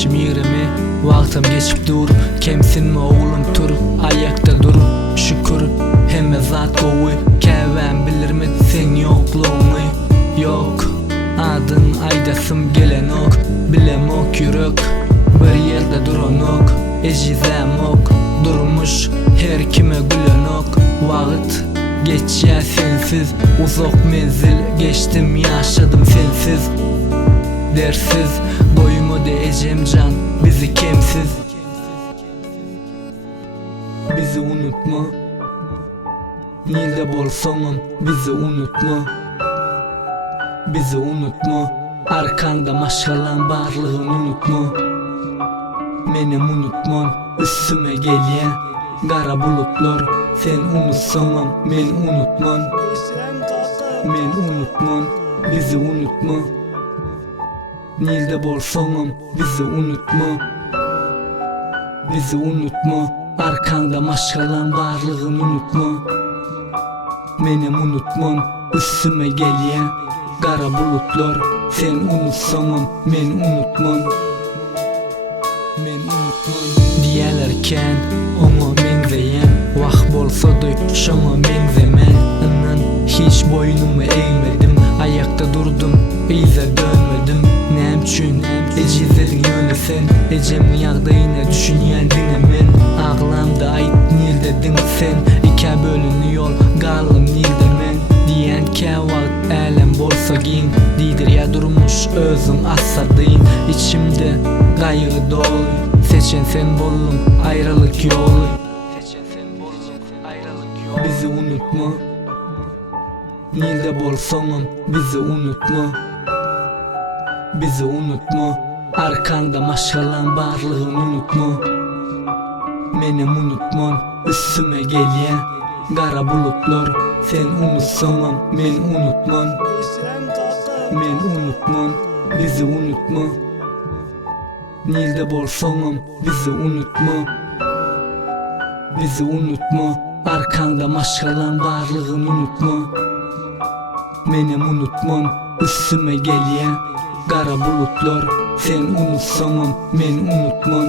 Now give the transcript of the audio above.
yaşım 20, vaktim geçip dur. Kemsin mi oğlum tur, ayakta dur. Şükür hemme zat kovu, keven bilir mi sen yokluğunu. Yok adın aydasım gelen ok, bilem ok yürek bir yerde duran ok. Ecizem ok durmuş her kime gülen ok. Vakit geçya sensiz, uzak menzil geçtim yaşadım sensiz. Dersiz boyumu değeceğim can, bizi kimsiz. Bizi unutma, nilde bolsanım bizi unutma. Bizi unutma, arkanda maşgalan barlığını unutma. Menem unutmam, üstüme gelen kara bulutlar. Sen unutsamam, men unutmam. Men unutmam, bizi unutma. Nilde bolsanım bizi unutma. Bizi unutma, arkanda maşgalan barlığını unutma. Menem unutmam, üstüme gelen kara bulutlar. Sen unutsamam, men unutmam. Men unutmam. Diyelerken ona benzeyen vah bolsa da şama benzemen. Inan hiç boynumu eğmedim, ayakta durdum, iyice dönmedim. Nem üçün ecizlerin yönü sen, ecemni yağdayına düşünyendin hemen. Ağlamda ait nil dedin sen, iki bölünü yol galım nilde men. Diyen kevat elem bolsa giyin, didir ya durmuş özüm asadıyın. İçimde gayrı dolu, seçen sen bollum ayrılık yolu. Bizi unutma, nilde bolsanım bizi unutma. Bizi unutma, arkanda maşgalan barlığını unutma. Menem unutmam, üstüme gelen kara bulutlar. Sen unutsamam, men unutmam. Men unutmam, bizi unutma. Nilde bolsanım bizi unutma. Bizi unutma, arkanda maşgalan barlığını unutma. Menem unutmam, üstüme gelen kara bulutlar. Sen unutsamam, men unutmam.